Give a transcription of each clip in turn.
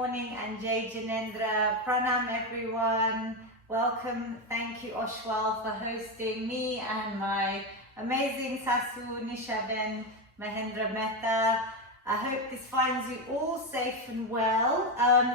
morning, and Jai Janendra. Pranam everyone. Welcome. Thank you Oshwal for hosting me and my amazing Sasu Nishaben Mahendra Mehta. I hope this finds you all safe and well.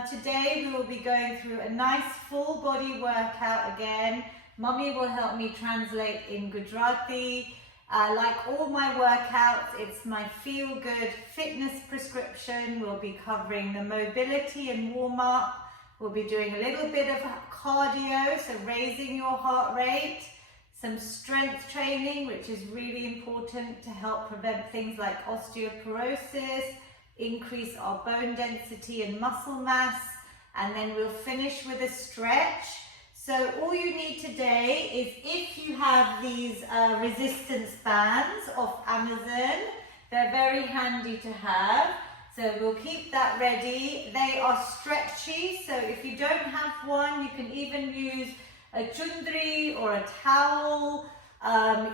Today we will be going through a nice full body workout again. Mummy will help me translate in Gujarati. Like all my workouts, it's my feel-good fitness prescription. We'll be covering the mobility and warm-up. We'll be doing a little bit of cardio, so raising your heart rate. Some strength training, which is really important to help prevent things like osteoporosis, increase our bone density and muscle mass, and then we'll finish with a stretch. So all you need today is, if you have these resistance bands off Amazon, they're very handy to have. So we'll keep that ready. They are stretchy, so if you don't have one, you can even use a chundri or a towel.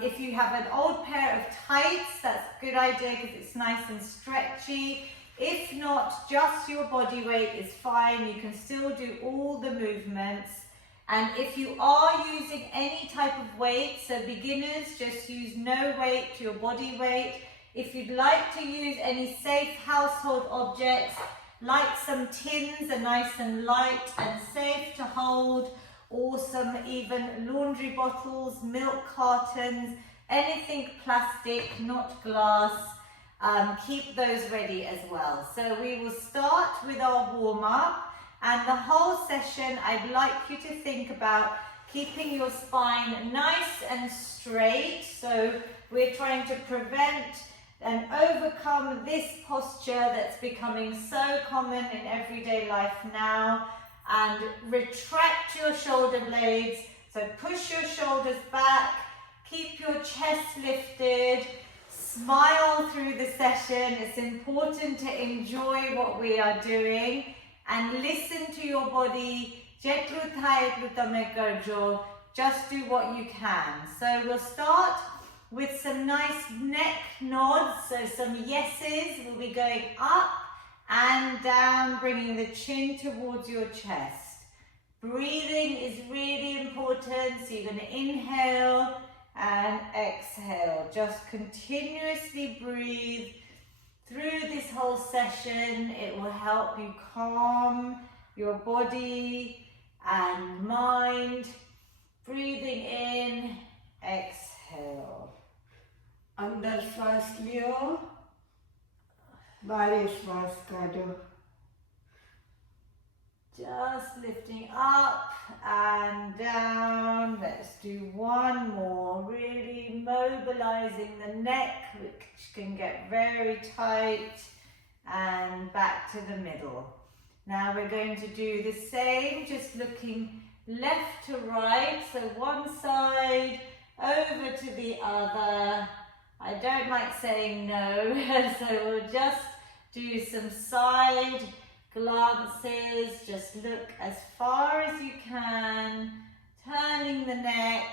If you have an old pair of tights, that's a good idea because it's nice and stretchy. If not, just your body weight is fine. You can still do all the movements. And if you are using any type of weight, so beginners, just use no weight to your body weight. If you'd like to use any safe household objects, like some tins are nice and light and safe to hold, or some even laundry bottles, milk cartons, anything plastic, not glass, keep those ready as well. So we will start with our warm-up. And the whole session, I'd like you to think about keeping your spine nice and straight. So we're trying to prevent and overcome this posture that's becoming so common in everyday life now. And retract your shoulder blades. So push your shoulders back, keep your chest lifted, smile through the session. It's important to enjoy what we are doing. And listen to your body. Just do what you can. So we'll start with some nice neck nods. So some yeses. We'll be going up and down, bringing the chin towards your chest. Breathing is really important. So you're going to inhale and exhale. Just continuously breathe. Through this whole session, it will help you calm your body and mind. Breathing in, exhale. अंदर श्वास लियो, बाहर श्वास काढो. Just lifting up and down. Let's do one more. Really mobilizing the neck, which can get very tight, and back to the middle. Now we're going to do the same, just looking left to right. So one side over to the other. I don't like saying no, so we'll just do some side glances. Just look as far as you can, turning the neck.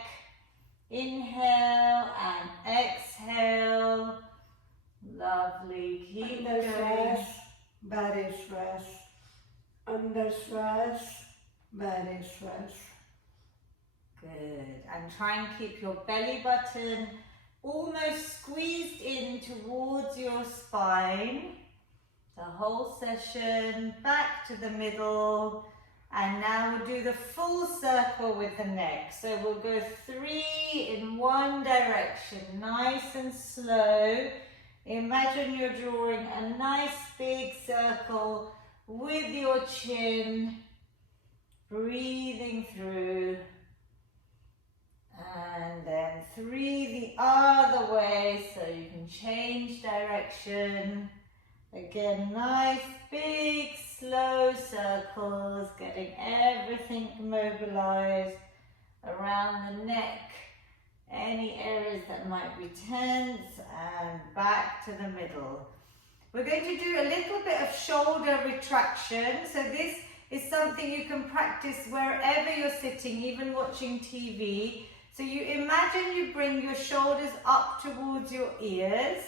Inhale and exhale. Lovely. Keep अंदर going. श्वास, बाहर श्वास. अंदर श्वास, बाहर श्वास. Good. And try and keep your belly button almost squeezed in towards your spine. The whole session, back to the middle. And now we'll do the full circle with the neck. So we'll go 3 in one direction, nice and slow. Imagine you're drawing a nice big circle with your chin, breathing through. And then 3 the other way, so you can change direction. Again, nice, big, slow circles, getting everything mobilized around the neck, any areas that might be tense, and back to the middle. We're going to do a little bit of shoulder retraction. So this is something you can practice wherever you're sitting, even watching TV. So you imagine you bring your shoulders up towards your ears.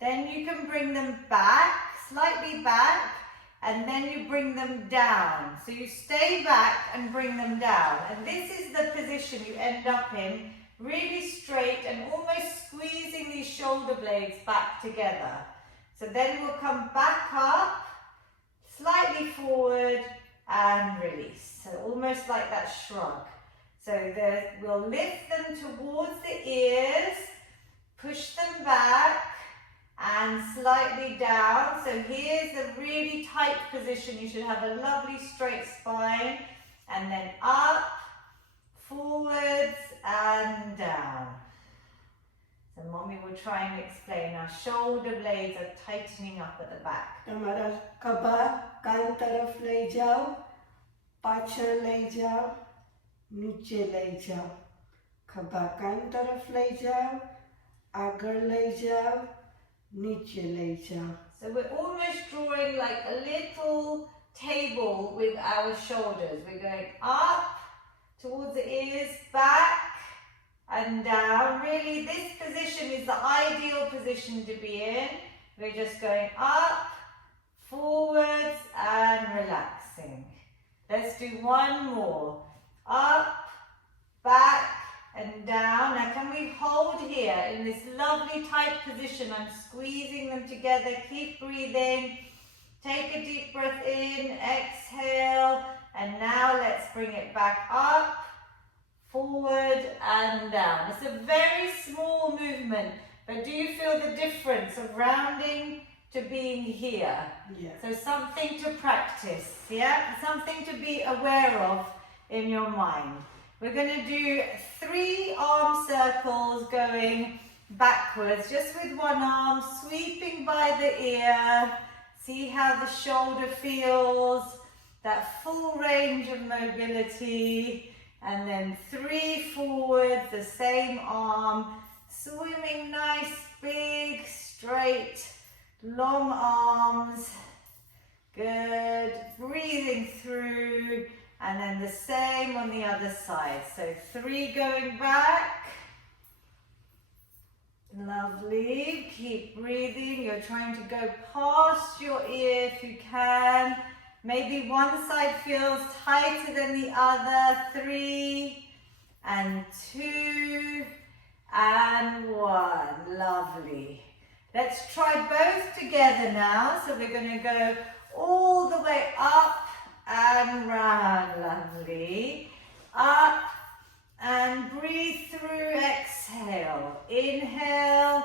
Then you can bring them back, slightly back, and then you bring them down. So you stay back and bring them down. And this is the position you end up in, really straight and almost squeezing these shoulder blades back together. So then we'll come back up, slightly forward and release. So almost like that shrug. So we'll lift them towards the ears, push them back and slightly down. So here's a really tight position. You should have a lovely straight spine. And then up, forwards and down. So mommy will try and explain. Our shoulder blades are tightening up at the back. તમારા ખભા કાન તરફ લઈ જાઓ, પાછળ લઈ જાઓ, નીચે લઈ જાઓ. ખભા કાન તરફ લઈ જાઓ, આગળ લઈ જાઓ, નીચે લઈ જાઓ. So we're almost drawing like a little table with our shoulders. We're going up towards the ears, back and down. Really, this position is the ideal position to be in. We're just going up, forwards and relaxing. Let's do one more. Up, back and down. Now can we hold here in this lovely tight position? I'm squeezing them together. Keep breathing. Take a deep breath in, exhale, and now let's bring it back up, forward and down. It's a very small movement, but do you feel the difference of rounding to being here? Yeah. So something to practice, yeah? Something to be aware of in your mind. We're going to do 3 arm circles going backwards, just with one arm, sweeping by the ear. See how the shoulder feels, that full range of mobility. And then 3 forwards, the same arm, swimming nice, big, straight, long arms. Good. Breathing through. And then the same on the other side. So 3 going back. Lovely. Keep breathing. You're trying to go past your ear if you can. Maybe one side feels tighter than the other. 3 and 2 and 1. Lovely. Let's try both together now. So we're going to go all the way up and round. Lovely. Up and breathe through. Exhale. Inhale.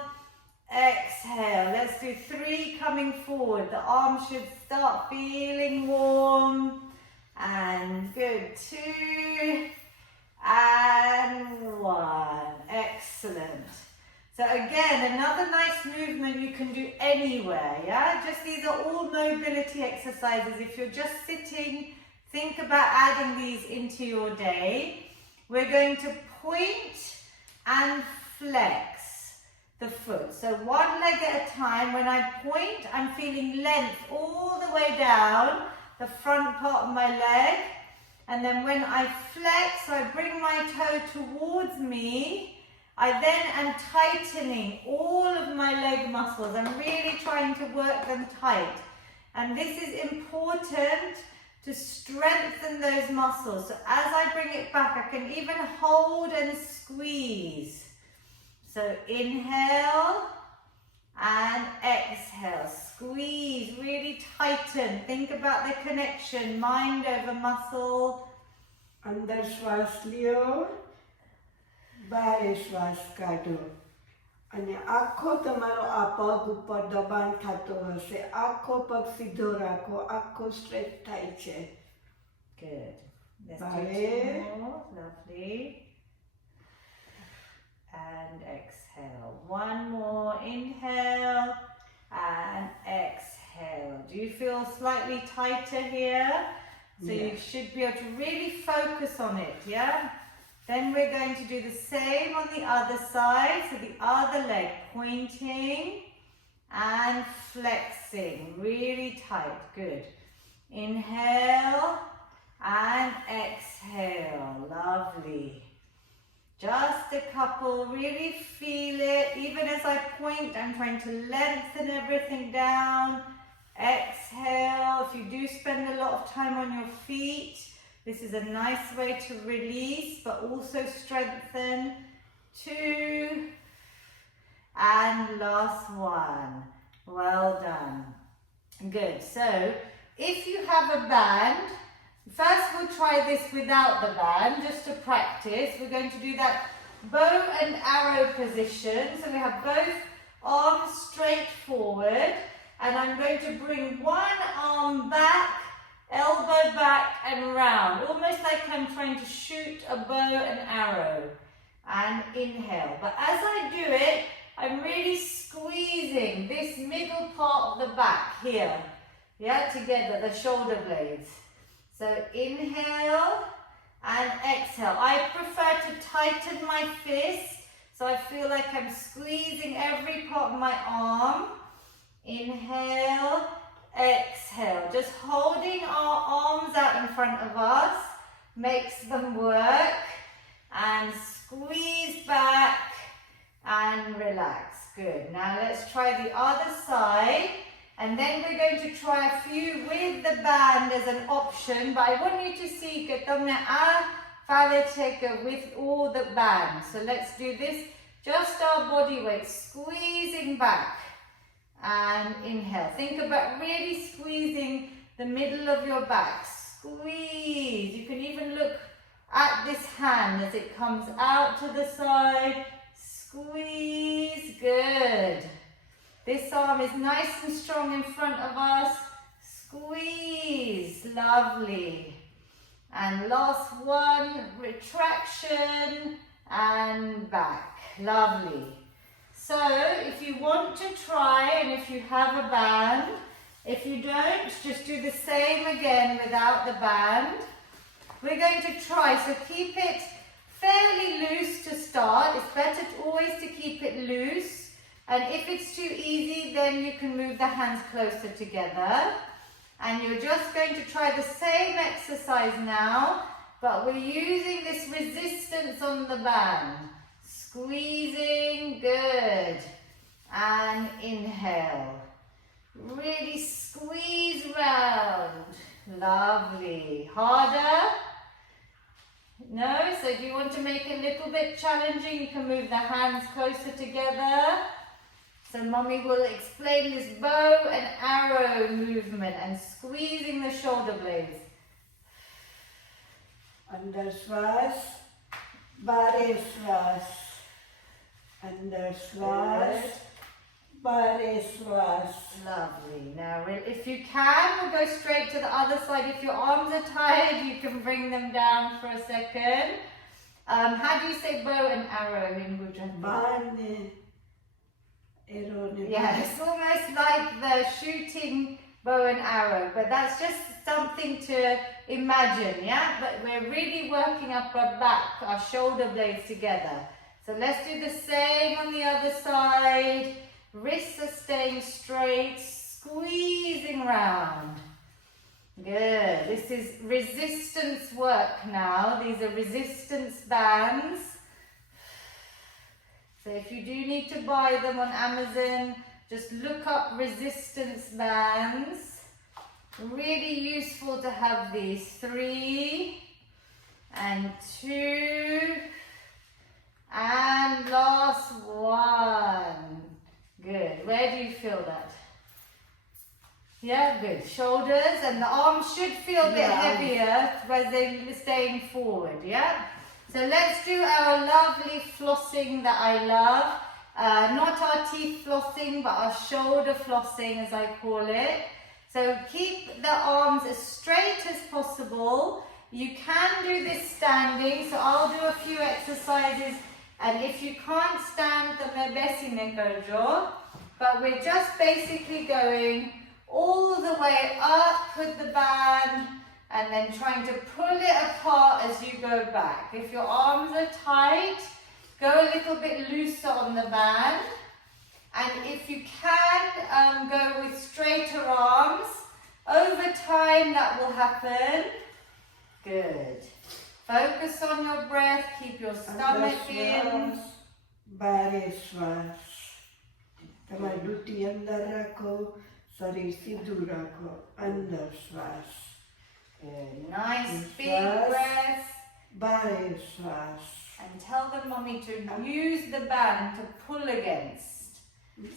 Exhale. Let's do 3 coming forward. The arms should start feeling warm. And good. 2 and 1. Excellent. So again, another nice movement you can do anywhere, yeah? Just these are all mobility exercises. If you're just sitting, think about adding these into your day. We're going to point and flex the foot. So one leg at a time. When I point, I'm feeling length all the way down the front part of my leg. And then when I flex, I bring my toe towards me. I then am tightening all of my leg muscles. I'm really trying to work them tight. And this is important to strengthen those muscles. So as I bring it back, I can even hold and squeeze. So inhale and exhale. Squeeze, really tighten. Think about the connection, mind over muscle. અંદર શ્વાસ લ્યો, બારે શ્વાસ કાઢો. અને આખો તમારો આ પગ ઉપર દબાણ થતો હશે. આખો પગ સીધો રાખો, આખો સ્ટ્રેચ થાય છે. Good. Let's do Vale. 2 more. Lovely. And exhale. 1 more. Inhale and exhale. Do you feel slightly tighter here? So Yeah. you should be able to really focus on it, yeah? Then we're going to do the same on the other side. So the other leg pointing and flexing. Really tight. Good. Inhale and exhale. Lovely. Just a couple. Really feel it. Even as I point, I'm trying to lengthen everything down. Exhale. If you do spend a lot of time on your feet, this is a nice way to release, but also strengthen. 2. And last one. Well done. Good. So, if you have a band, first we'll try this without the band, just to practice. We're going to do that bow and arrow position. So we have both arms straight forward, and I'm going to bring one arm back, elbow back and round, almost like I'm trying to shoot a bow and arrow. And inhale. But as I do it, I'm really squeezing this middle part of the back here. Yeah, together, the shoulder blades. So inhale and exhale. I prefer to tighten my fist, so I feel like I'm squeezing every part of my arm. Inhale, exhale. Just holding our arms out in front of us makes them work. And squeeze back and relax. Good. Now let's try the other side. And then we're going to try a few with the band as an option. But I want you to see que તમને આ ફાવે છે કે with all the band. So let's do this. Just our body weight, squeezing back. And inhale. Think about really squeezing the middle of your back. Squeeze. You can even look at this hand as it comes out to the side. Squeeze. Good. This arm is nice and strong in front of us. Squeeze. Lovely. And last one, retraction and back. Lovely. So if you want to try, and if you have a band, if you don't, just do the same again without the band. We're going to try, so keep it fairly loose to start. It's better always to keep it loose. And if it's too easy, then you can move the hands closer together. And you're just going to try the same exercise now, but we're using this resistance on the band. Squeezing, good. And inhale. Really squeeze round. Lovely. Harder? No? So if you want to make it a little bit challenging, you can move the hands closer together. So Mommy will explain this bow and arrow movement and squeezing the shoulder blades. Under श्वास, बारे श्वास. Under श्वास, बारे श्वास. Lovely. Now, if you can, we'll go straight to the other side. If your arms are tired, you can bring them down for a second. How do you say bow and arrow in Gujarati? Bane, arrow. Yeah, it's almost like the shooting bow and arrow, but that's just something to imagine, yeah? But we're really working up our back, our shoulder blades together. So let's do the same on the other side. Wrists are staying straight, squeezing round. Good. This is resistance work now. These are resistance bands. So if you do need to buy them on Amazon, just look up resistance bands. Really useful to have these. 3 and 2 and last one. Good. Where do you feel that? Yeah, good. Shoulders, and the arms should feel a bit heavier as they're staying forward, yeah? So let's do our lovely flossing that I love. Not our teeth flossing, but our shoulder flossing, as I call it. So keep the arms as straight as possible. You can do this standing, so I'll do a few exercises. And if you can't stand, but we're just basically going all the way up with the band and then trying to pull it apart as you go back. If your arms are tight, go a little bit looser on the band. And if you can go with straighter arms, over time that will happen. Good. Focus on your breath, keep your stomach in. बारे श्वास. તમારી duty અંદર રાખો, શરીર સીધું રાખો. અંદર શ્વાસ, Good. Nice big Yes. breaths. બહાર શ્વાસ. And tell the mummy to use the band to pull against.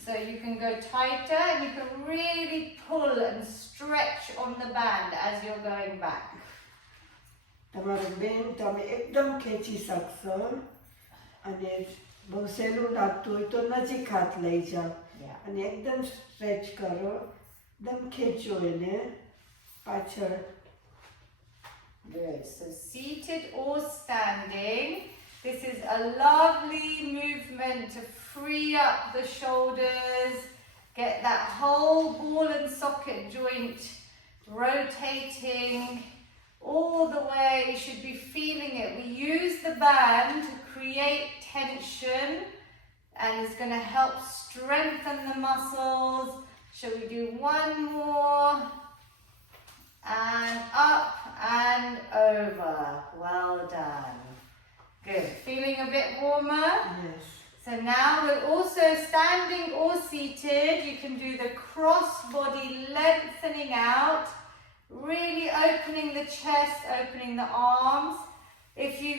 So you can go tighter and you can really pull and stretch on the band as you're going back. તમારું બેન તમે એકદમ ખેંચી શકશો અને બહુ સહેલું લાગતું હોય તો નજીક હાથ લઈ જાઓ Yeah. અને એકદમ સ્ટ્રેચ કરો, એકદમ ખેંચો એને પાછળ. Good. So seated or standing. This is a lovely movement to free up the shoulders, get that whole ball and socket joint rotating all the way. You should be feeling it. We use the band to create tension and it's going to help strengthen the muscles. Shall we do one more? And up and over. Well done. Good. Feeling a bit warmer? Yes. So now we're also standing or seated. You can do the cross body lengthening out, really opening the chest, opening the arms. If you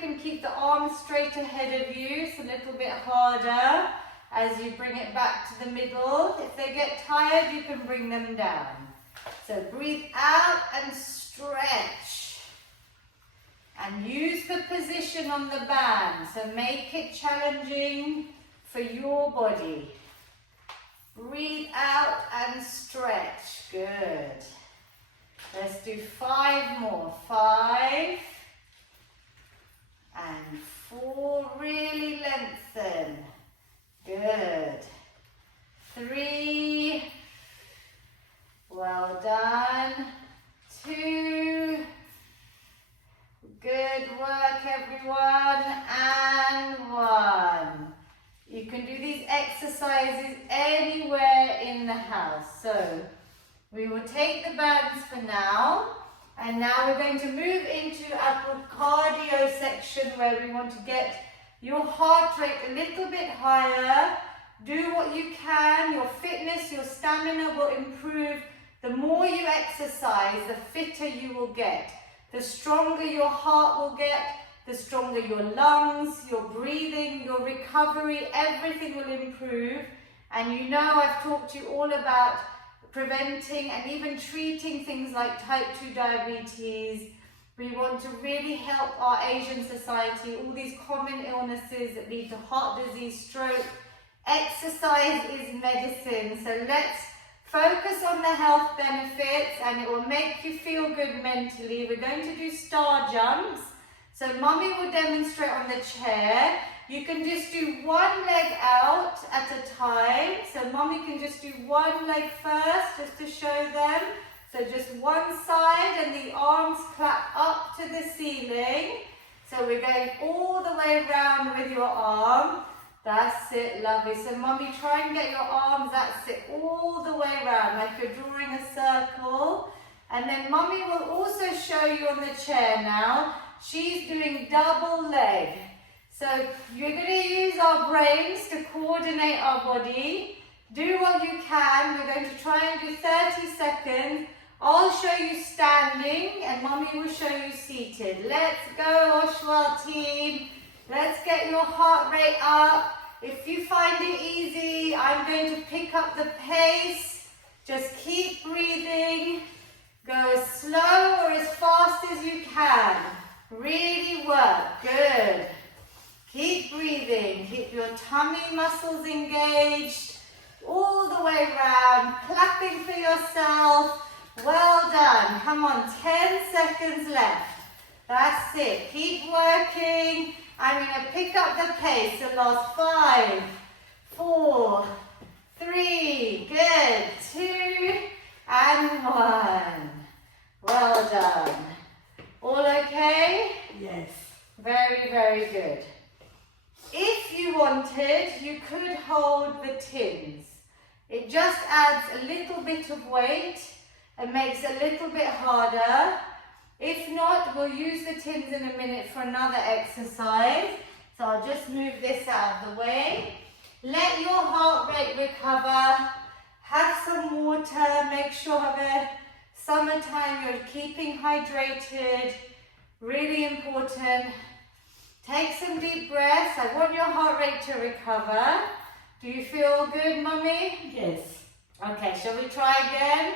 can keep the arms straight ahead of you. It's a little bit harder as you bring it back to the middle. If they get tired, you can bring them down. So breathe out and stretch. And use the position on the band. So make it challenging for your body. Breathe out and stretch. Good. Let's do 5 more. 5 and 4. Really lengthen. Good. 3. Well done. 2. Good work, everyone. And 1. You can do these exercises anywhere in the house. So we will take the bands for now. And now we're going to move into our cardio section where we want to get your heart rate a little bit higher. Do what you can. Your fitness, your stamina will improve. The more you exercise, the fitter you will get. The stronger your heart will get, the stronger your lungs, your breathing, your recovery, everything will improve. And you know I've talked to you all about preventing and even treating things like type 2 diabetes. We want to really help our Asian society, all these common illnesses that lead to heart disease, stroke. Exercise is medicine, so let's focus on the health benefits and it will make you feel good mentally. We're going to do star jumps. So mummy will demonstrate on the chair. You can just do one leg out at a time. So mummy can just do one leg first just to show them. So just one side and the arms clap up to the ceiling. So we're going all the way round with your arm. That's it, lovely. So mummy, try and get your arms, that's it, all the way around, like you're drawing a circle. And then mummy will also show you on the chair now. She's doing double leg. So you're going to use our brains to coordinate our body. Do what you can. We're going to try and do 30 seconds. I'll show you standing and mummy will show you seated. Let's go, Oshwal team. Let's get your heart rate up. If you find it easy, I'm going to pick up the pace. Just keep breathing. Go as slow or as fast as you can. Really work. Good. Keep breathing. Keep your tummy muscles engaged. All the way around. Clapping for yourself. Well done. Come on. 10 seconds left. That's it. Keep working. I'm going to pick up the pace. The last 5, 4, 3, good, 2, and 1. Well done. All okay? Yes. Very, very good. If you wanted, you could hold the tins. It just adds a little bit of weight and makes it a little bit harder. If not, we'll use the tins in a minute for another exercise. So I'll just move this out of the way. Let your heart rate recover. have some water. Make sure have a summertime, you're keeping hydrated. Really important. Take some deep breaths. I want your heart rate to recover. Do you feel good, Mummy? Yes. Okay, shall we try again?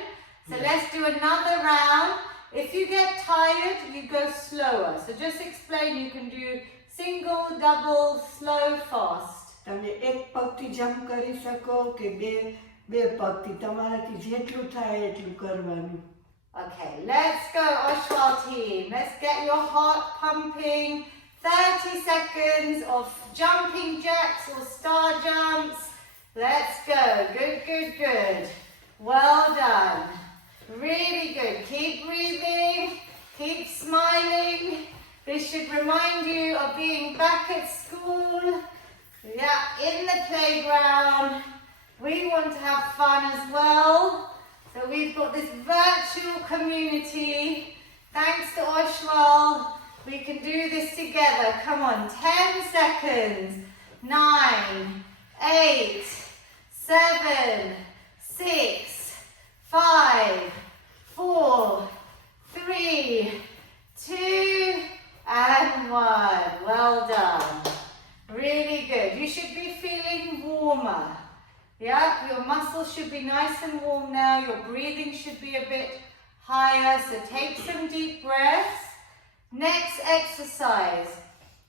So let's do another round. If you get tired, you go slower. So just explain, you can do single, double, slow, fast. તમે એક પગથી jump કરી શકો કે બે પગથી તમારાથી જેટલું થાય એટલું કરવાનું. Okay, let's go, Oshwal team. Let's get your heart pumping. 30 seconds of jumping jacks or star jumps. Let's go. Good, good, good. Well done. Really good. Keep breathing. Keep smiling. This should remind you of being back at school. Yeah, in the playground. We want to have fun as well. So we've got this virtual community. Thanks to Oshwal, we can do this together. Come on, 10 seconds. 9, 8, 7, 6, 5, 4, 3, 2, and 1. Well done. Really good. You should be feeling warmer. Yeah, your muscles should be nice and warm now. Your breathing should be a bit higher. So take some deep breaths. Next exercise.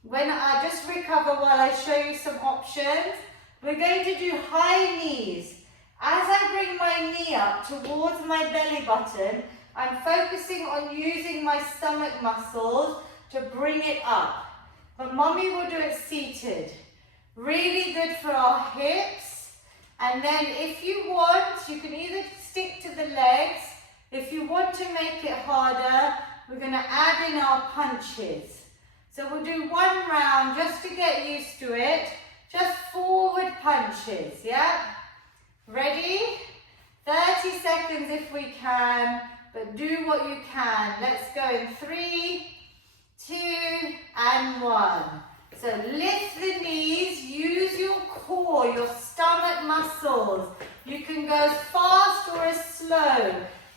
When I just recover while I show you some options, we're going to do high knees. As I bring my knee up towards my belly button, I'm focusing on using my stomach muscles to bring it up. But Mommy will do it seated. Really good for our hips. And then if you want, you can either stick to the legs. If you want to make it harder, we're going to add in our punches. So we'll do one round just to get used to it. Just forward punches, yeah? Ready? 30 seconds if we can, but do what you can. Let's go in 3, 2, and 1. So lift the knees, use your core, your stomach muscles. You can go as fast or as slow.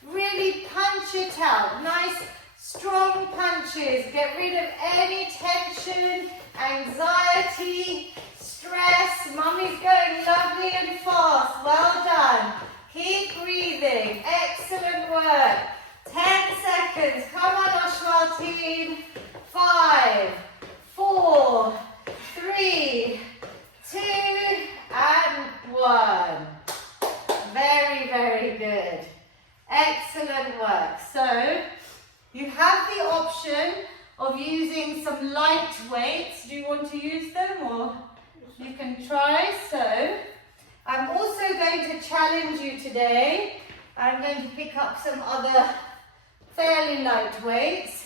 Really punch it out. Nice, strong punches. Get rid of any tension, anxiety, stress. Mummy's going lovely and fast. Well done. Keep breathing. Excellent work. 10 seconds. Come on, Oshwal team. 5, 4, 3, 2, and 1. Very, very good. Excellent work. So, you have the option of using some light weights. Do you want to use them, or you can try? So, I'm also going to challenge you today. I'm going to pick up some other fairly light weights.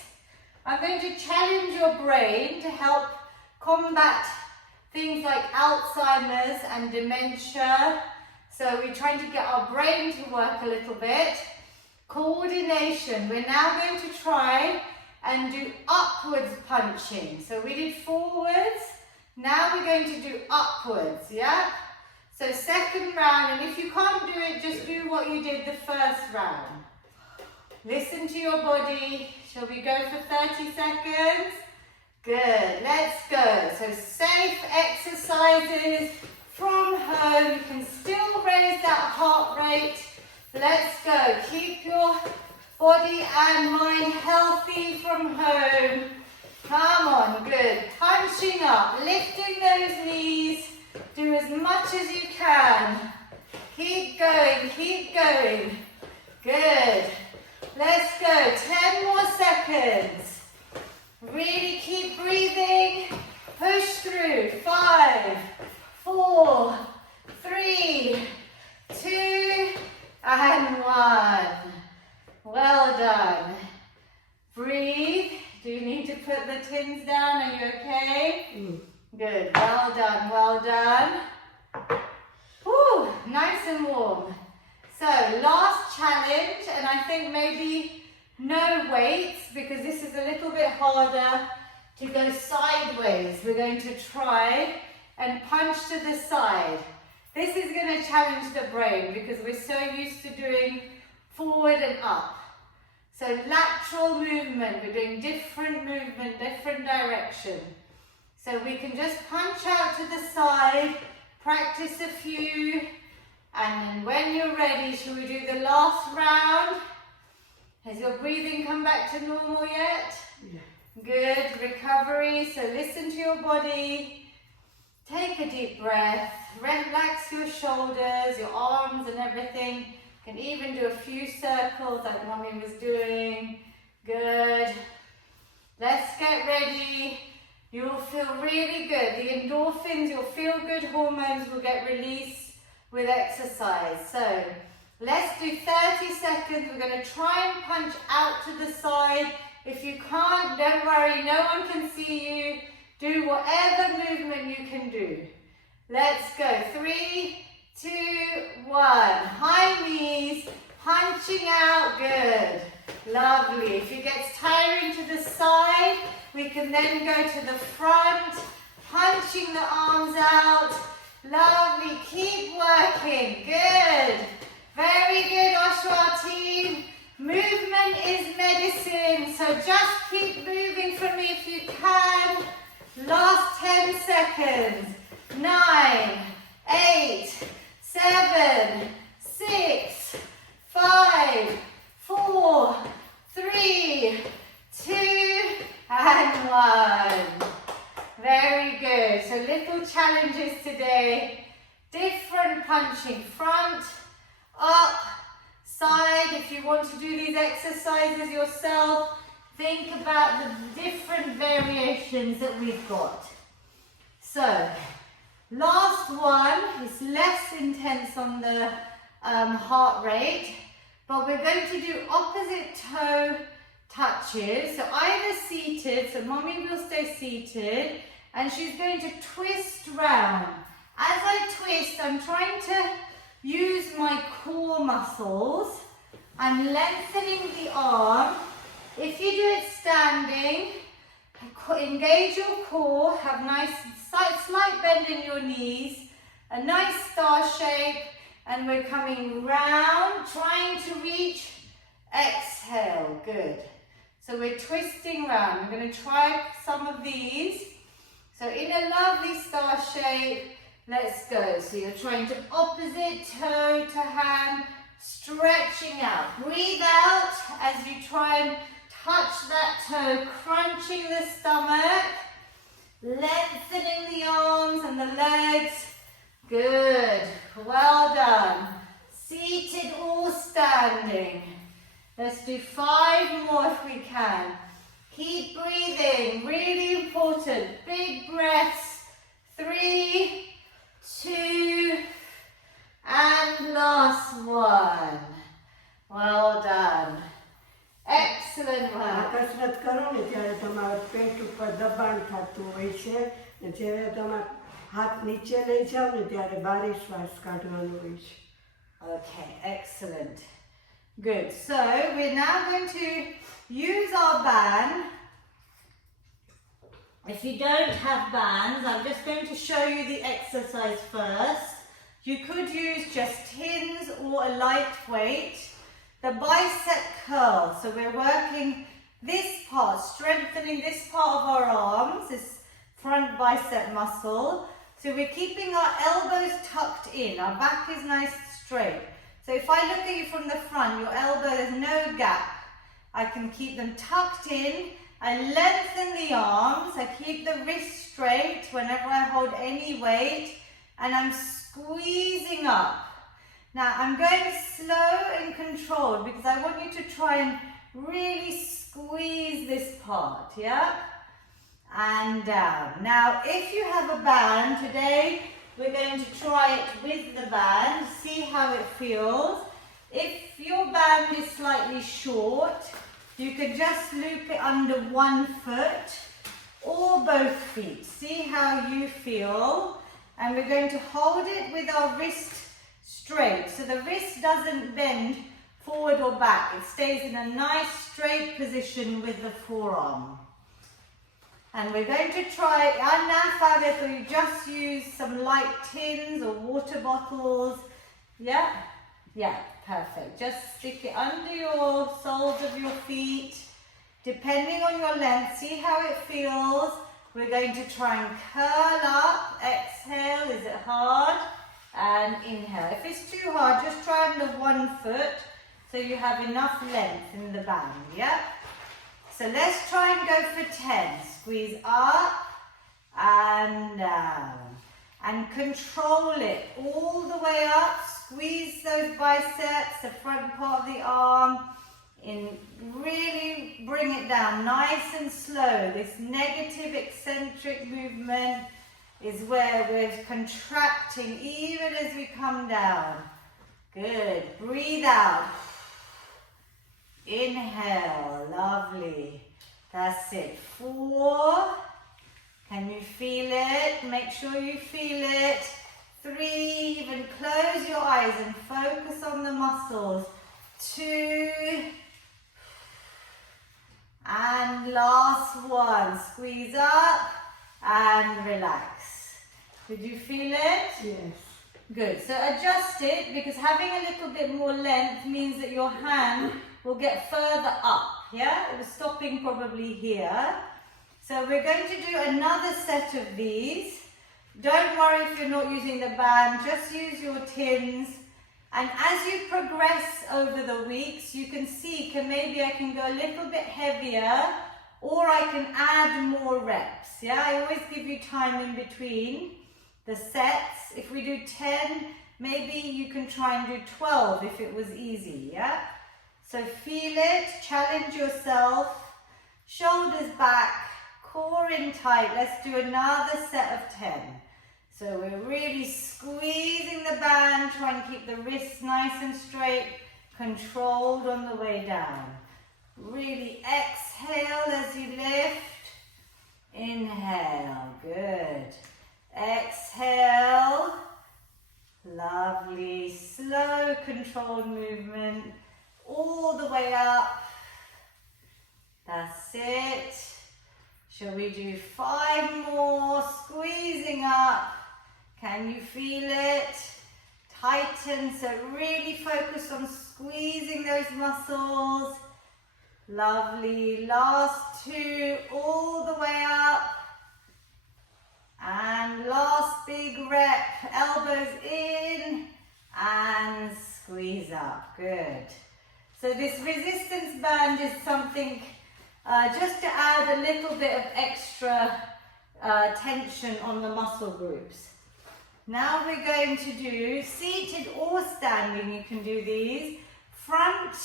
I'm going to challenge your brain to help combat things like Alzheimer's and dementia. So we're trying to get our brain to work a little bit. Coordination. We're now going to try and do upwards punching. So we did forwards. Now we're going to do upwards, yeah? So second round, and if you can't do it, just do what you did the first round. Listen to your body. Shall we go for 30 seconds? Good, let's go. So safe exercises from home. You can still raise that heart rate. Let's go. Keep your body and mind healthy from home. Come on, good. Punching up, lifting those knees. Do as much as you can. Keep going, keep going. Good. Let's go. 10 more seconds. Really keep breathing. Push through. 5, 4, 3, 2, and 1. Well done. Breathe. Do you need to put the tins down? Are you okay? Good. Well done. Well done. Woo, nice and warm. So, last challenge, and I think maybe no weights, because this is a little bit harder to go sideways. We're going to try and punch to the side. This is going to challenge the brain because we're so used to doing forward and up. So lateral movement, we're doing different movement, different direction. So we can just punch out to the side, practice a few, and then when you're ready, shall we do the last round? Has your breathing come back to normal yet? Yeah. Good, recovery, so listen to your body. Take a deep breath, relax your shoulders, your arms and everything. You can even do a few circles like Mommy was doing. Good. Let's get ready. You'll feel really good. The endorphins, your feel-good hormones will get released with exercise. So let's do 30 seconds. We're going to try and punch out to the side. If you can't, don't worry, no one can see you. Do whatever movement you can do. Let's go. 3, 2, 1. High knees, punching out. Good. Lovely. If it gets tiring to the side, we can then go to the front, punching the arms out. Lovely. Keep working. Good. Very good, Oshwal team. Movement is medicine, so just keep moving for me if you can. Last 10 seconds. 9, 8, 7, 6, 5, 4, 3, 2, and 1. Very good. So little challenges today. Different punching. Front, up, side. If you want to do these exercises yourself, think about the different variations that we've got. So, last one is less intense on the heart rate, but we're going to do opposite toe touches. So either seated, so Mommy will stay seated, and she's going to twist round. As I twist, I'm trying to use my core muscles. I'm lengthening the arm. If you do it standing, engage your core, have nice slight bend in your knees, a nice star shape, and we're coming round, trying to reach, exhale, good. So we're twisting round. I'm going to try some of these. So in a lovely star shape, let's go. So you're trying to opposite toe to hand, stretching out. Breathe out as you try and touch that toe, crunching the stomach, lengthening the arms and the legs. Good. Well done. Seated or standing. Let's do 5 more if we can. Keep breathing. Really important. Big breaths. 3, 2, and last one. Well done. Excellent work. કસરત કરો ને ત્યારે તમારા પેટ ઉપર દબાણ થતું હોય છે ને જ્યારે તમે હાથ નીચે લઈ જાઓ ને ત્યારે બારી શ્વાસ કાઢવાનો હોય છે. Okay, excellent. Good. So we're now going to use our band. If you don't have bands, I'm just going to show you the exercise first. You could use just tins or a light weight. The bicep curl. So we're working this part, strengthening this part of our arms, this front bicep muscle. So we're keeping our elbows tucked in. Our back is nice straight. So if I look at you from the front, your elbow, there's no gap. I can keep them tucked in. I lengthen the arms. I keep the wrist straight whenever I hold any weight. And I'm squeezing up. Now I'm going slow and controlled because I want you to try and really squeeze this part, yeah? And down. Now if you have a band, today we're going to try it with the band, see how it feels. If your band is slightly short, you could just loop it under one foot or both feet. See how you feel. And we're going to hold it with our wrist straight. So the wrist doesn't bend forward or back. It stays in a nice straight position with the forearm. And we're going to try, so you just use some light tins or water bottles. Yeah? Yeah, perfect. Just stick it under your soles of your feet. Depending on your length, see how it feels. We're going to try and curl up. Exhale, is it hard? And inhale. If it's too hard, just try under one foot so you have enough length in the band, yeah? So let's try and go for 10. Squeeze up and down. And control it all the way up. Squeeze those biceps, the front part of the arm. Really bring it down nice and slow. This negative eccentric movement is where we're contracting even as we come down. Good. Breathe out. Inhale. Lovely. That's it. 4. Can you feel it? Make sure you feel it. 3. Even close your eyes and focus on the muscles. 2. And last one. Squeeze up and relax. Did you feel it? Yes. Good. So adjust it, because having a little bit more length means that your hand will get further up. Yeah? It was stopping probably here. So we're going to do another set of these. Don't worry if you're not using the band. Just use your tins. And as you progress over the weeks, you can see, maybe I can go a little bit heavier, or I can add more reps. Yeah, I always give you time in between the sets. If we do 10, maybe you can try and do 12 if it was easy, yeah? So feel it, challenge yourself, shoulders back, core in tight. Let's do another set of 10. So we're really squeezing the band, try and keep the wrists nice and straight, controlled on the way down. Really exhale as you lift. Inhale, good. Exhale. Lovely, slow, controlled movement all the way up. That's it. Shall we do 5 more? Squeezing up. Can you feel it? Tighten, so really focus on squeezing those muscles. Lovely. Last 2, all the way up. And last big rep, elbows in and squeeze up. Good. So this resistance band is something just to add a little bit of extra tension on the muscle groups. Now we're going to do seated or standing. You can do these front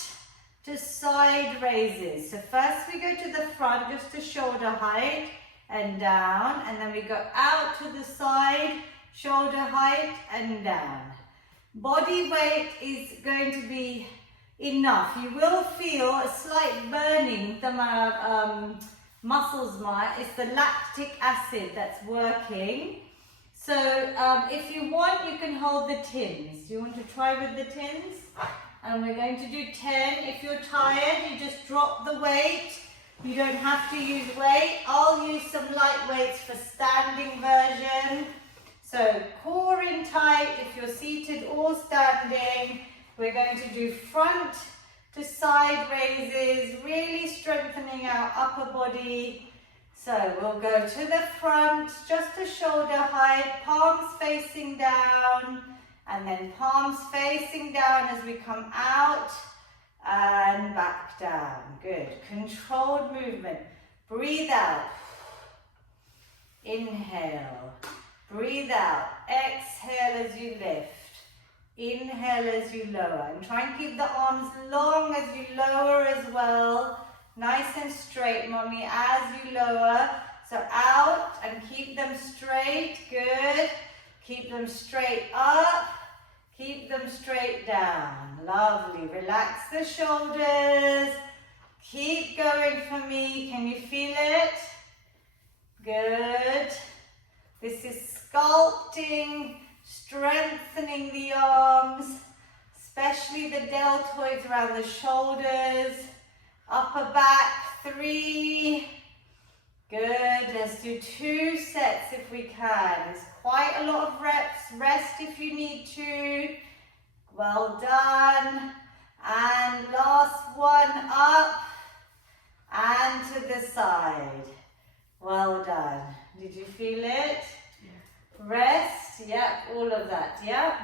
to side raises. So first we go to the front just to shoulder height and down, and then we go out to the side, shoulder height and down. Body weight is going to be enough. You will feel a slight burning the muscles. It's the lactic acid that's working. So if you want, you can hold the tins. Do you want to try with the tins? And we're going to do 10. If you're tired, you just drop the weight. You don't have to use weight. I'll use some light weights for standing version. So core in tight if you're seated or standing. We're going to do front to side raises, really strengthening our upper body. So we'll go to the front, just to shoulder height, palms facing down, and then palms facing down as we come out and back down. Good. Controlled movement. Breathe out. Inhale. Breathe out. Exhale as you lift. Inhale as you lower. And try and keep the arms long as you lower as well. Nice and straight, mommy, as you lower. So out and keep them straight. Good. Keep them straight up. Keep them straight down. Lovely. Relax the shoulders. Keep going for me. Can you feel it? Good. This is sculpting, strengthening the arms, especially the deltoids around the shoulders. Upper back, 3, Good. Let's do 2 sets if we can. There's quite a lot of reps. Rest if you need to. Well done. And last one, up and to the side. Well done. Did you feel it? Rest, yep, all of that, yep.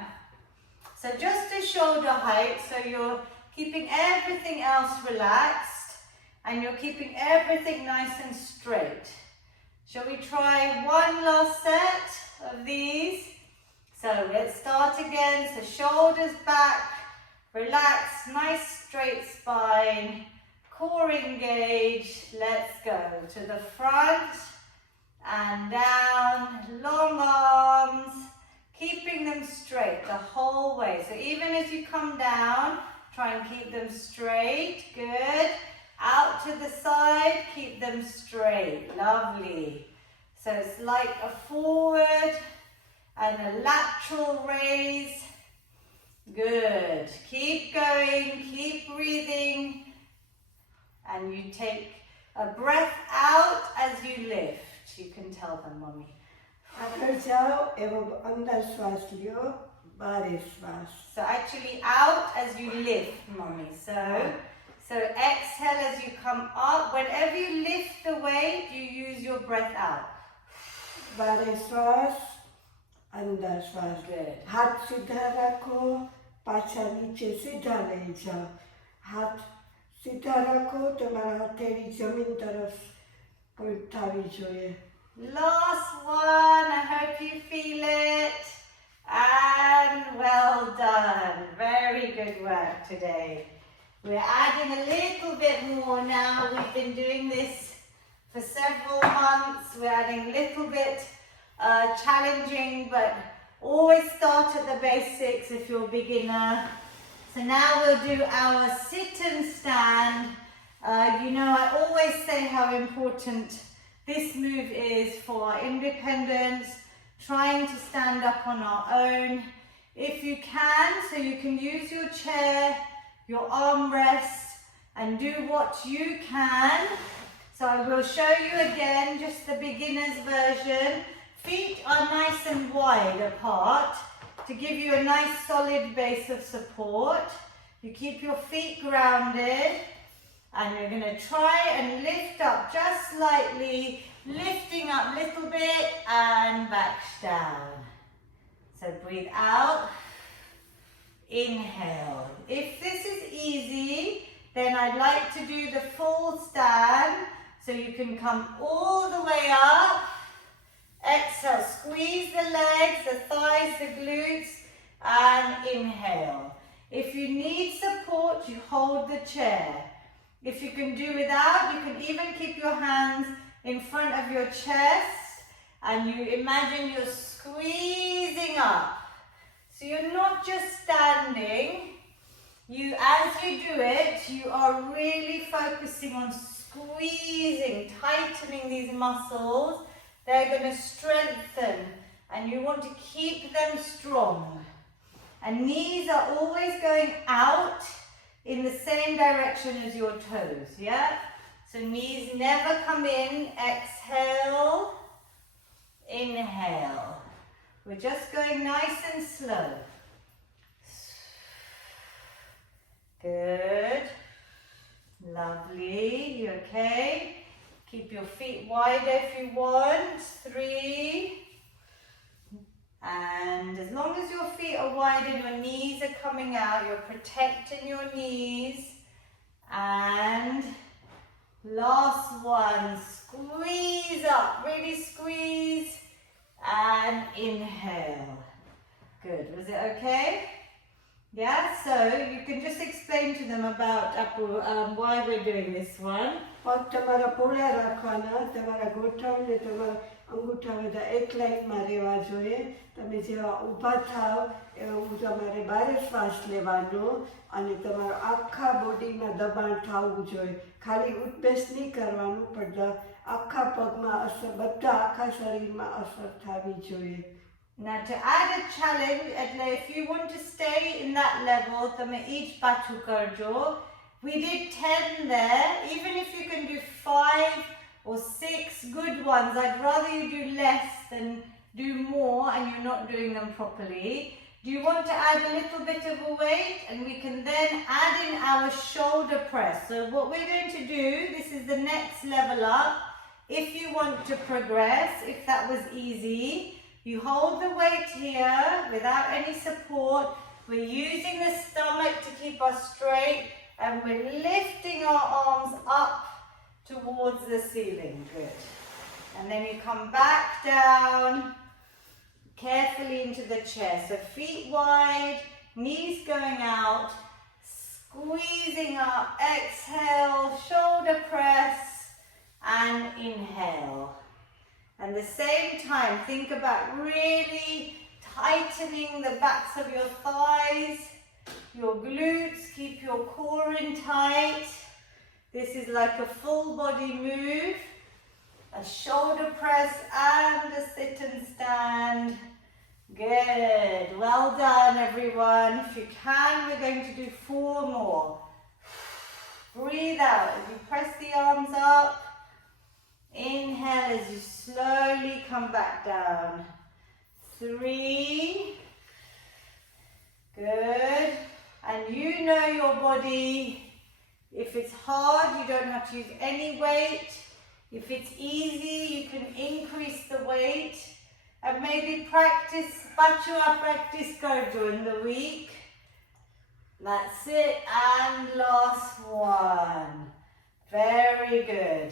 So just a shoulder height, so you're keeping everything else relaxed and you're keeping everything nice and straight. Shall we try one last set of these? So let's start again, so shoulders back, relax, nice straight spine, core engaged. Let's go to the front and down, long arms, keeping them straight the whole way. So even as you come down, try and keep them straight. Good. Out to the side, keep them straight. Lovely. So it's like a forward and a lateral raise. Good. Keep going, keep breathing. And you take a breath out as you lift. You can tell them, Mommy. આગળ જાઓ એવો અંદર શ્વાસ લ્યો, બારે શ્વાસ. So actually out as you lift, Mommy. So exhale as you come up. Whenever you lift the weight, you use your breath out. બારે શ્વાસ, અંદર શ્વાસ. Good. હાથ સીધા રાખો, પાછા નીચે સીધા લઈ જાઓ. હાથ સીધા રાખો, તમારા હથેળી જમીન તરફ પોઈન્ટ થવી જોઈએ. Last one. I hope you feel it. And well done. Very good work today. We're adding a little bit more now. We've been doing this for several months. We're adding a little bit challenging, but always start at the basics if you're a beginner. So now we'll do our sit and stand. You know, I always say how important this move is for our independence, trying to stand up on our own. If you can, so you can use your chair, your armrests, and do what you can. So I will show you again, just the beginner's version. Feet are nice and wide apart to give you a nice solid base of support. You keep your feet grounded. And you're going to try and lift up just slightly, lifting up a little bit and back down. So breathe out, inhale. If this is easy, then I'd like to do the full stand. So you can come all the way up. Exhale, squeeze the legs, the thighs, the glutes, and inhale. If you need support, you hold the chair. If you can do without, you can even keep your hands in front of your chest and you imagine you're squeezing up. So you're not just standing. As you do it, you are really focusing on squeezing, tightening these muscles. They're going to strengthen and you want to keep them strong. And knees are always going out in the same direction as your toes, yeah? So knees never come in. Exhale, inhale. We're just going nice and slow. Good. Lovely. You okay? Keep your feet wider if you want. 3. And as long as your feet are wide and your knees are coming out, you're protecting your knees. And last one, squeeze up, really squeeze. And inhale. Good, was it okay? Yeah, so you can just explain to them about why we're doing this one. પગ તમારા પોળા રાખવાના, તમારા ગોઠણ ને તમારા અંગૂઠા બધા એક લાઈનમાં રહેવા જોઈએ. તમે જેવા ઊભા થાવ એવું તમારે બારે શ્વાસ લેવાનો અને તમારા આખા બોડીમાં દબાણ થવું જોઈએ. ખાલી ઉઠબેસ નહીં કરવાનું પણ આખા પગમાં અસર, બધા આખા શરીરમાં અસર થવી જોઈએ. Now to add a challenge, if you want to stay in that level, તમે each પાછું કરજો. We did 10 there. Even if you can do 5 or 6 good ones. I'd rather you do less than do more and you're not doing them properly. Do you want to add a little bit of a weight? And we can then add in our shoulder press. So what we're going to do, this is the next level up. If you want to progress, if that was easy, you hold the weight here without any support. We're using the stomach to keep us straight and we're lifting our arms up towards the ceiling. Good. And then you come back down carefully into the chair. So feet wide, knees going out, squeezing up, exhale, shoulder press, and inhale. And the same time, think about really tightening the backs of your thighs, your glutes, keep your core in tight. This is like a full body move, a shoulder press and a sit and stand. Good, well done everyone. If you can, we're going to do 4 more. Breathe out as you press the arms up. Inhale as you slowly come back down. 3. Good. And you know your body. If it's hard, you don't have to use any weight. If it's easy, you can increase the weight. And maybe practice, bachua practice go during the week. That's it. And last one. Very good.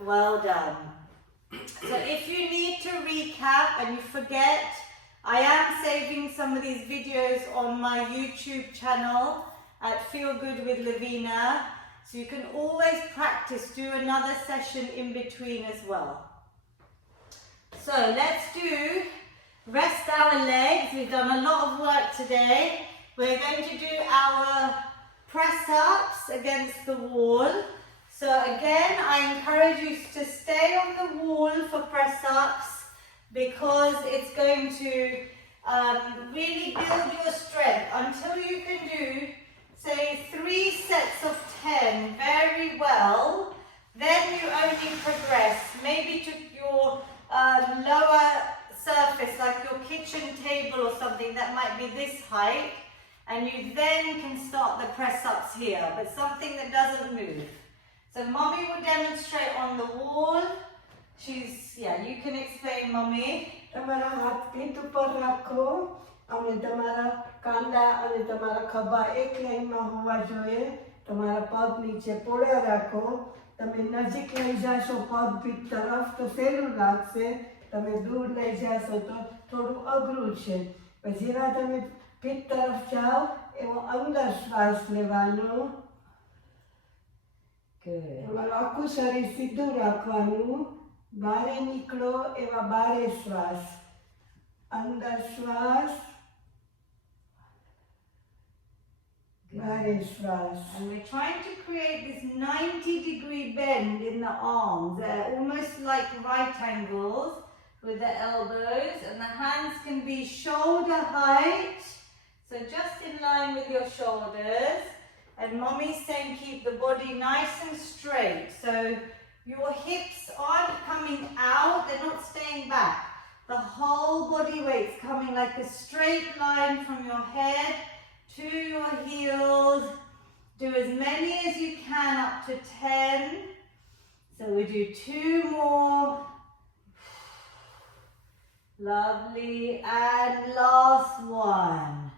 Well done. So if you need to recap and you forget, I am saving some of these videos on my YouTube channel at Feel Good with Lavina. So you can always practice, do another session in between as well. So let's do rest our legs. We've done a lot of work today. We're going to do our press ups against the wall. So again, I encourage you to stay on the wall for press ups because it's going to really build your strength until you can do, say, 3 sets of 10 very well. Then you only progress, maybe to your lower surface, like your kitchen table or something that might be this height, and you then can start the press ups here, but something that doesn't move. So mommy will demonstrate on the wall. You can explain, mommy. તમારા હાથ પીઠ ઉપર રાખો અને તમારા કાંડા અને તમારા ખભા એક લાઈનમાં હોવા જોઈએ. તમારા પગ નીચે પોળા રાખો. તમે નજીક લઈ જાશો પગ પીઠ તરફ તો સહેલું લાગશે. તમે દૂર લઈ જાશો તો થોડું અઘરું છે. જેવા તમે પીઠ તરફ જાઓ એવો અંદર શ્વાસ લેવાનો. તમારું આખું શરીર સીધું રાખવાનું. બારે નીકળો એવા બારે શ્વાસ. અંદર શ્વાસ, બારે શ્વાસ. And we're trying to create this 90-degree bend in the arms. They're almost like right angles with the elbows, and the hands can be shoulder height. So just in line with your shoulders. And mommy's saying keep the body nice and straight. So your hips aren't coming out, they're not staying back. The whole body weight's coming like a straight line from your head to your heels. Do as many as you can up to 10. So we do 2 more. Lovely. And last one.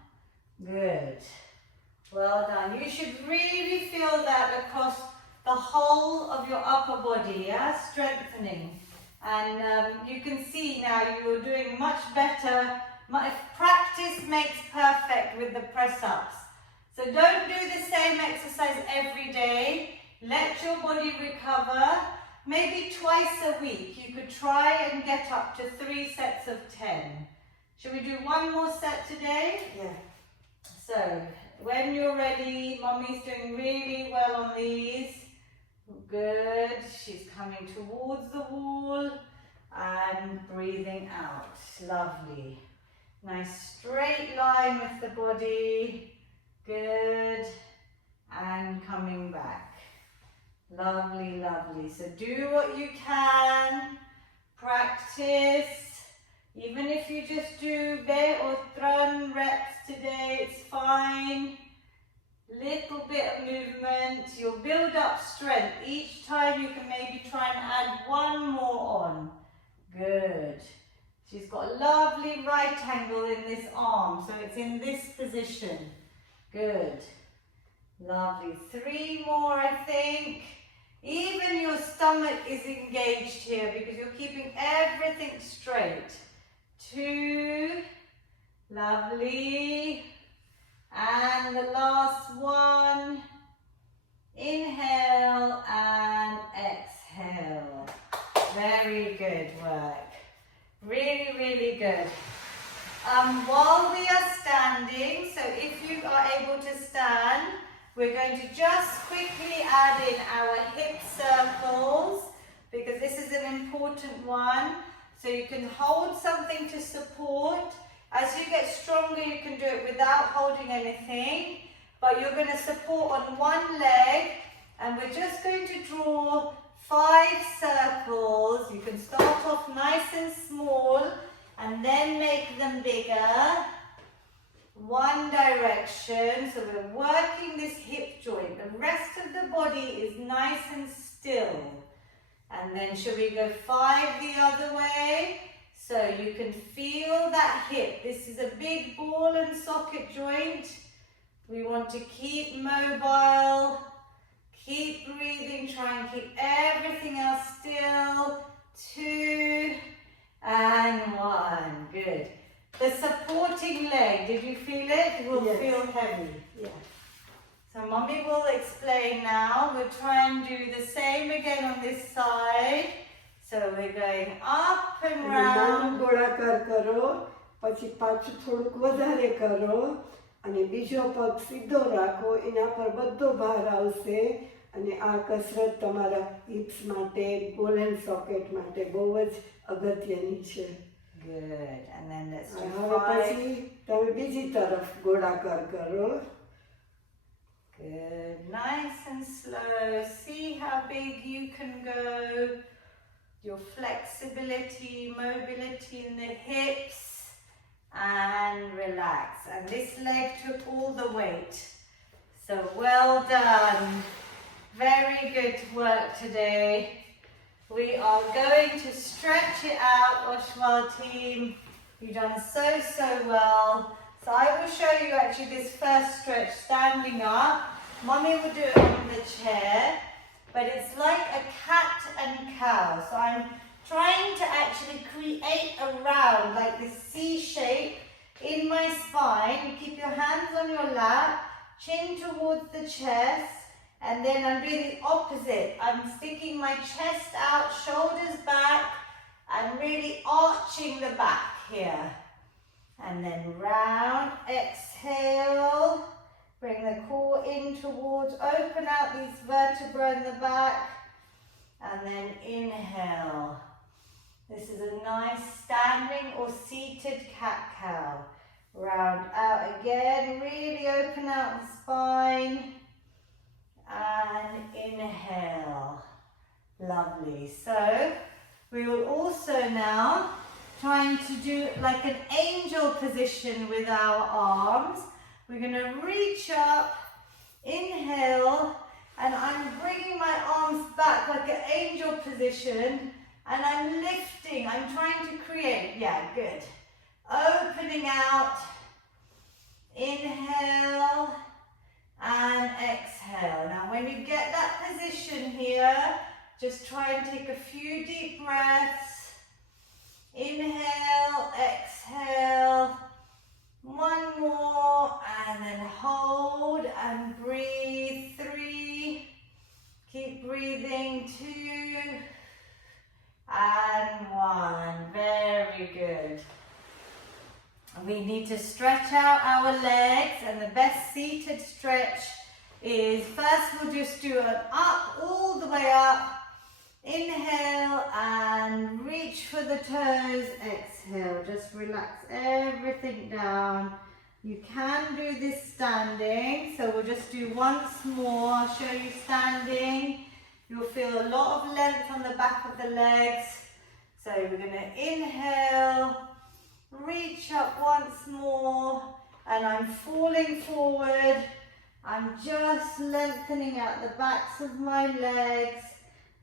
Good. Well done. You should really feel that across the whole of your upper body, yeah? Strengthening. And you can see now you're doing much better. Practice makes perfect with the press-ups. So don't do the same exercise every day. Let your body recover. Maybe twice a week. You could try and get up to 3 sets of 10. Should we do 1 more set today? Yeah. So, when you're ready, mommy's doing really well on these. Good. She's coming towards the wall and breathing out. Lovely. Nice straight line with the body. Good. And coming back. Lovely, lovely. So do what you can. Practice. Even if you just do 2 or 3 reps today, it's fine. Little bit of movement. You'll build up strength. Each time you can maybe try and add 1 more on. Good. She's got a lovely right angle in this arm, so it's in this position. Good. Lovely. 3 more, I think. Even your stomach is engaged here because you're keeping everything straight. 2. Lovely. And the last one. Inhale and exhale. Very good work. Really, really good. While we are standing, so if you are able to stand, we're going to just quickly add in our hip circles because this is an important one. So you can hold something to support. As you get stronger, you can do it without holding anything, but you're going to support on one leg, and we're just going to draw 5 circles. You can start off nice and small and then make them bigger. One direction, so we're working this hip joint. The rest of the body is nice and still. And then should we go 5 the other way? So you can feel that hip. This is a big ball and socket joint. We want to keep mobile, keep breathing, try and keep everything else still. 2 and 1, good. The supporting leg, did you feel it? It will feel heavy. Yeah. So Mommy will explain now. We'll try and do the same again on this side. So we're going up and round. ગોળાકાર કરો, પછી પાછું થોડુંક વધારે કરો અને બીજો પગ સીધો રાખો, એના પર બધો ભાર આવશે અને આ કસરત તમારા હિપ્સ માટે, બોલ એન્ડ સોકેટ માટે બહુ જ અગત્યની છે. Good. And then let's do હવે 5. પછી તમે બીજી તરફ ગોળાકાર કરો. Good. Nice and slow. See how big you can go. Your flexibility, mobility in the hips, and relax. And this leg took all the weight. So well done. Very good work today. We are going to stretch it out, Oshwal team. You've done so well. So I will show you actually this first stretch standing up. Mommy will do it on the chair. But it's like a cat and cow. So I'm trying to actually create a round, like this C shape in my spine. You keep your hands on your lap, chin towards the chest, and then I'm doing the opposite. I'm sticking my chest out, shoulders back, and really arching the back here. And then round, exhale. Bring the core in towards, open out these vertebrae in the back, and then inhale. This is a nice standing or seated cat-cow. Round out again, really open out the spine, and inhale. Lovely. So, we will also now trying to do like an angel position with our arms. We're going to reach up, inhale, and I'm bringing my arms back like an angel position, and I'm lifting, I'm trying to create, good. Opening out, inhale, and exhale. Now when you get that position here, just try and take a few deep breaths. Inhale, exhale. 1 more, and then hold and breathe. 3, keep breathing. 2 and 1. Very good. We need to stretch out our legs, and the best seated stretch is first we'll just do an up, all the way up. Inhale and reach for the toes. Exhale, just relax everything down. You can do this standing, so we'll just do once more. I'll show you standing. on the back of the legs. So we're going to inhale, reach up once more, and I'm falling forward. I'm just lengthening out the backs of my legs,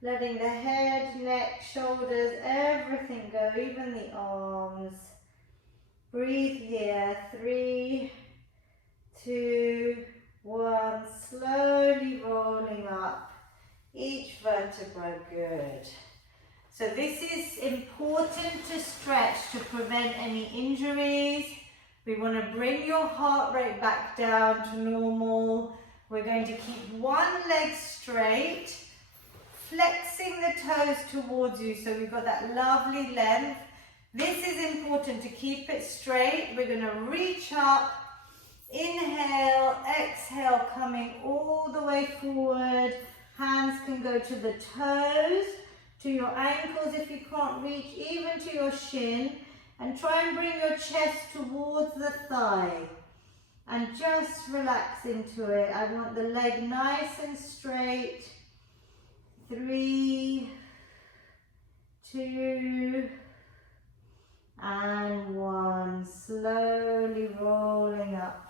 letting the head, neck, shoulders, everything go, even the arms. Breathe here. 3, 2, 1. Slowly rolling up each vertebra. Good. So this is important to stretch to prevent any injuries. We want to bring your heart rate back down to normal. We're going to keep one leg straight, flexing the toes towards you so we've got that lovely length. This is important to keep it straight. We're going to reach up, inhale, exhale, coming all the way forward. Hands can go to the toes, to your ankles if you can't reach, even to your shin. And try and bring your chest towards the thigh. And just relax into it. I want the leg nice and straight. 3, 2, and 1. Slowly rolling up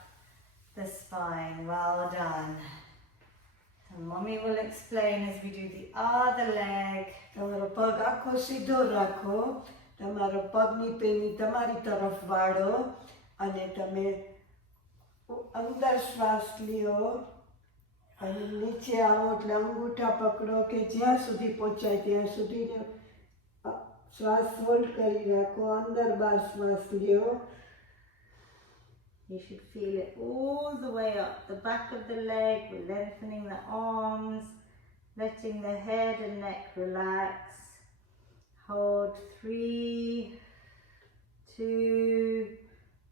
the spine. Well done. And Mommy will explain as we do the other leg. તમારો પગ આખો સીધો રાખો, તમારો પગની penny તમારી તરફ વાળો અને તમે અંદર શ્વાસ લ્યો અને નીચે આવો એટલે અંગૂઠા પકડો કે જ્યાં સુધી પહોંચાય ત્યાં સુધી શ્વાસ હોલ્ડ કરી રાખો, અંદર બાર શ્વાસ લ્યો. You should feel it all the way up the back of the leg. We're lengthening the arms, letting the head and neck relax. Hold 3, 2,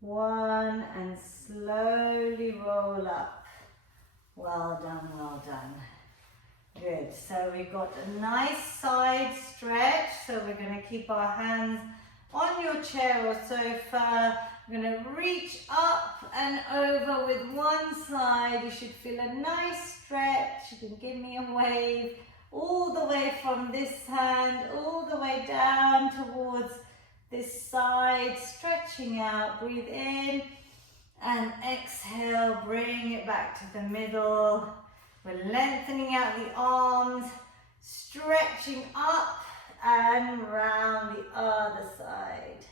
1, and slowly roll up. Well done, well done. Good. So we've got a nice side stretch. So we're going to keep our hands on your chair or sofa. We're going to reach up and over with one side. You should feel a nice stretch. You can give me a wave. All the way from this hand, all the way down towards this side, stretching out. Breathe in and exhale, bring it back to the middle. We're lengthening out the arms, stretching up and round the other side.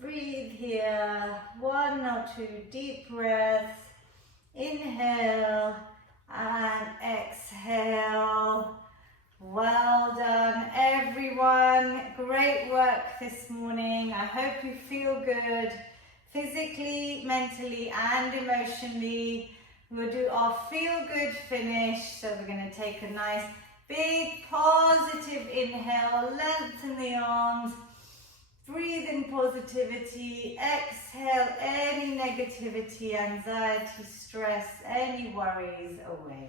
Breathe here, 1 or 2 deep breaths. Inhale and exhale. Well done, everyone. Great work this morning. I hope you feel good physically, mentally, and emotionally. We'll do our feel good finish. So we're going to take a nice big positive inhale, lengthen the arms, breathe in positivity, exhale any negativity, anxiety, stress, any worries away.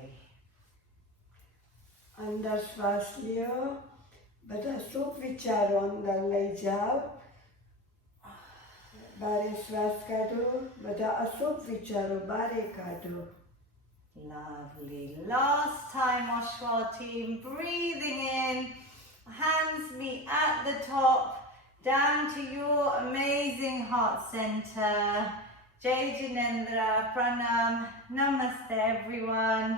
અંદર શ્વાસ લ્યો, બધા શુભ વિચારો અંદર લઈ જાઓ. બારે શ્વાસ કાઢો, બધા અશુભ વિચારો બારે કાઢો. Lovely. Last time, Oshwal team. Breathing in, hands meet at the top, down to your amazing heart center. Jai Jinendra, Pranam, Namaste everyone.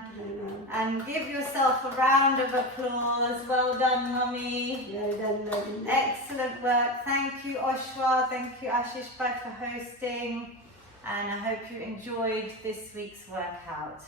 And give yourself a round of applause. Well done, Mummy. Well done, Lavina. Excellent work. Thank you, Oshwal. Thank you, Ashish Bhai, for hosting. And I hope you enjoyed this week's workout.